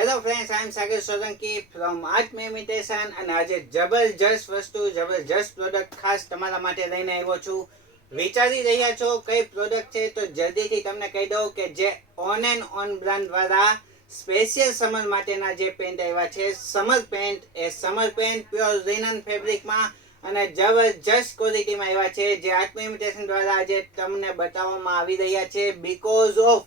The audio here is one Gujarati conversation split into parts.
Hello friends, I am Sagar Solanki from art imitation અને આજે જબરજસ્ત વસ્તુ, જબરજસ્ત પ્રોડક્ટ ખાસ તમારા માટે લઈને આવ્યો છું. વિચારી રહ્યા છો કઈ પ્રોડક્ટ છે? તો જલ્દીથી તમને કહી દઉં કે જે ઓન એન્ડ ઓન બ્રાન્ડ દ્વારા સ્પેશિયલ સમર માટેના જે પેન્ટ આવ્યા છે, સમર પેન્ટ. એ સમર પેન્ટ પ્યોર લિનન ફેબ્રિકમાં અને જબરજસ્ત ક્વોલિટીમાં આવ્યા છે, જે આર્ટ ઇમિટેશન દ્વારા આજે તમને બતાવવામાં આવી રહ્યા છે. બીકોઝ ઓફ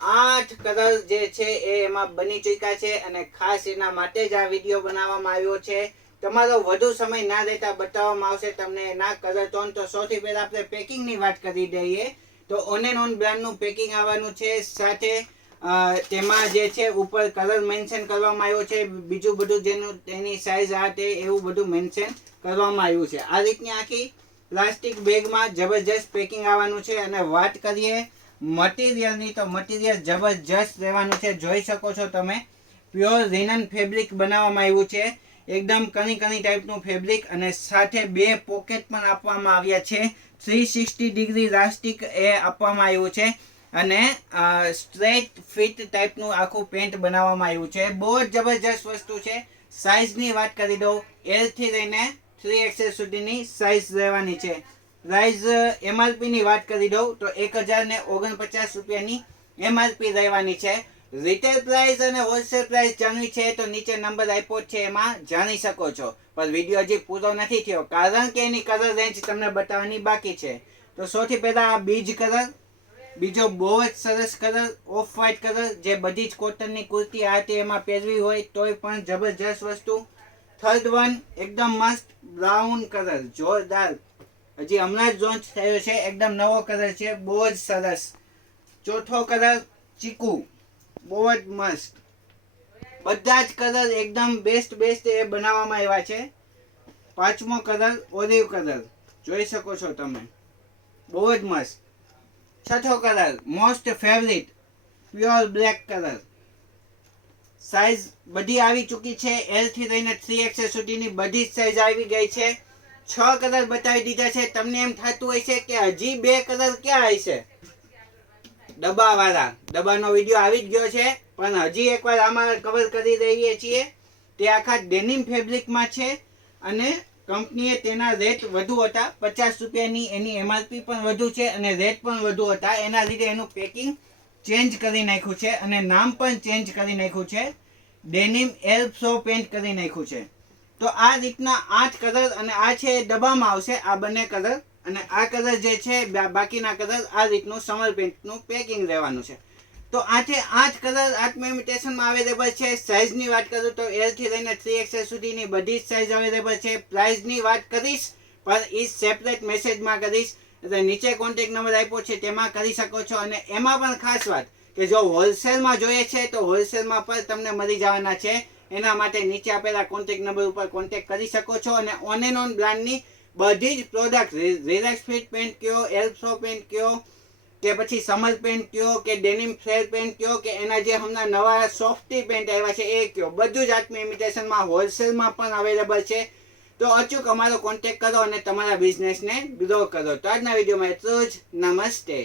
8 કલર જે છે એ એમાં બની ચૂક્યા છે અને ખાસ એના માટે જ આ વિડીયો બનાવવામાં આવ્યો છે. તમારો વધુ સમય ના લેતા બતાવવામાં આવશે તમને એના કલર ટોન. તો સૌથી પહેલા આપણે પેકિંગની વાત કરી દઈએ તો ઓન એન્ડ ઓન બ્રાન્ડનું પેકિંગ આવવાનું છે. સાથે તેમાં જે છે ઉપર કલર મેન્શન કરવામાં આવ્યો છે, બીજું બધું જેનું તેની સાઇઝ આ તે એવું બધું મેન્શન કરવામાં આવ્યું છે. આ રીતની આખી પ્લાસ્ટિક બેગમાં જબરજસ્ત પેકિંગ આવવાનું છે. અને વાત કરીએ મટીરિયલની તો મટીરિયલ જબરજસ્ત રહેવાનું છે. જોઈ શકો છો તમે, પ્યોર લિનન ફેબ્રિક બનાવવામાં આવ્યું છે. એકદમ કણી ટાઈપનું ફેબ્રિક અને સાથે 2 પોકેટ પણ આપવામાં આવ્યા છે. 360 ડિગ્રી ઇલાસ્ટિક એ આપવામાં આવ્યું છે અને સ્ટ્રેટ ફિટ ટાઈપનું આખું પેન્ટ બનાવવામાં આવ્યું છે. બહુ જ જબરજસ્ત વસ્તુ છે. સાઇઝની વાત કરી દઉં, L થી લઈને 3XL સુધીની સાઇઝ રહેવાની છે. પ્રાઇઝ MRP ની વાત કરી દઉં તો 1049 રૂપિયાની MRP રહેવાની છે. રિટેલ પ્રાઇસ અને હોલસેલ પ્રાઇસ જાણવી છે તો નીચે નંબર આપ્યો છે, એમાં જાણી શકો છો. પણ વિડીયો હજી પૂરો નથી થયો કારણ કે એની કલર રેન્જ તમને બતાવવાની બાકી છે. તો સૌથી પહેલા આ બીજ કલર, બીજો બહુ જ સરસ કલર ઓફ વ્હાઇટ કલર, જે બધી જ કોટનની કુર્તી આ તે એમાં પહેરવી હોય તોય પણ જબરજસ્ત વસ્તુ. થર્ડ વન એકદમ મસ્ત બ્રાઉન કલર, જોરદાર, હજી હમણાં જ લોન્ચ થયો છે, એકદમ નવો કલર છે, બહુ જ સરસ. ચોથો કલર ચીકુ, બહુ જ મસ્ત. બધા જ કલર એકદમ બેસ્ટ એ બનાવવામાં આવ્યા છે. પાંચમો કલર ઓલિવ કલર, જોઈ શકો છો તમે, બહુ જ મસ્ત. છઠ્ઠો colour most favourite pure black colour. Size બધી આવી ચૂકી છે, L થી લઈને 3XL સુધીની બધી જ સાઇઝ આવી ગઈ છે. 6 કલર બતાવી દીધા છે. તમને એમ થતું હોય છે કે હજી 2 કલર ક્યાં હશે? ડબ્બાવાળા, ડબ્બાનો વિડીયો આવી જ ગયો છે, પણ હજી એકવાર આમાં કવર કરી દઈએ છીએ. તે આખા ડેનિમ ફેબ્રિકમાં છે અને કંપનીએ તેના રેટ વધુ હતા, 50 રૂપિયાની એની MRP પણ વધુ છે અને રેટ પણ વધુ હતા. એના લીધે એનું પેકિંગ ચેન્જ કરી નાખ્યું છે અને નામ પણ ચેન્જ કરી નાખ્યું છે. ડેનિમ એલ્પ્સો પેન્ટ કરી નાખ્યું છે. તો આ રીતના 8 કલર અને આ છે ડબ્બામાં આવશે આ બંને કલર, અને આ કલર જે છે બાકીના કલર આ રીતનું સમર પેન્ટનું પેકિંગ રહેવાનું છે. તો આ છે 8 કલર આર્ટ ઇમિટેશનમાં અવેલેબલ છે. સાઇઝની વાત કરું તો L થી લઈને 3XL સુધીની બધી જ સાઇઝ અવેલેબલ છે. પ્રાઇઝની વાત કરીશ પણ એ સેપરેટ મેસેજમાં કરીશ, એટલે નીચે કોન્ટેક્ટ નંબર આપ્યો છે તેમાં કરી શકો છો. અને એમાં પણ ખાસ વાત કે જો હોલસેલમાં જોઈએ છે તો હોલસેલમાં પણ તમને મળી જવાના છે. એના માટે નીચે આપેલા કોન્ટેક્ટ નંબર ઉપર કોન્ટેક્ટ કરી શકો છો. અને ઓન એન્ડ ઓન બ્રાન્ડની બધી જ પ્રોડક્ટ, રિલેક્સ ફિટ પેન્ટ કયો, એલ્પ્સો પેન્ટ કયો, કે પછી સમર પેન્ટ કયો, કે ડેનિમ ફ્લેર પેન્ટ કયો, કે એના જે હમણાં નવા સોફ્ટી પેન્ટ આવ્યા છે એ કયો, બધું જ આર્ટ ઇમિટેશનમાં હોલસેલમાં પણ અવેલેબલ છે. તો અચૂક અમારો કોન્ટેક્ટ કરો અને તમારા બિઝનેસને ગ્રો કરો. તો આજના વિડીયોમાં એટલું જ. નમસ્તે.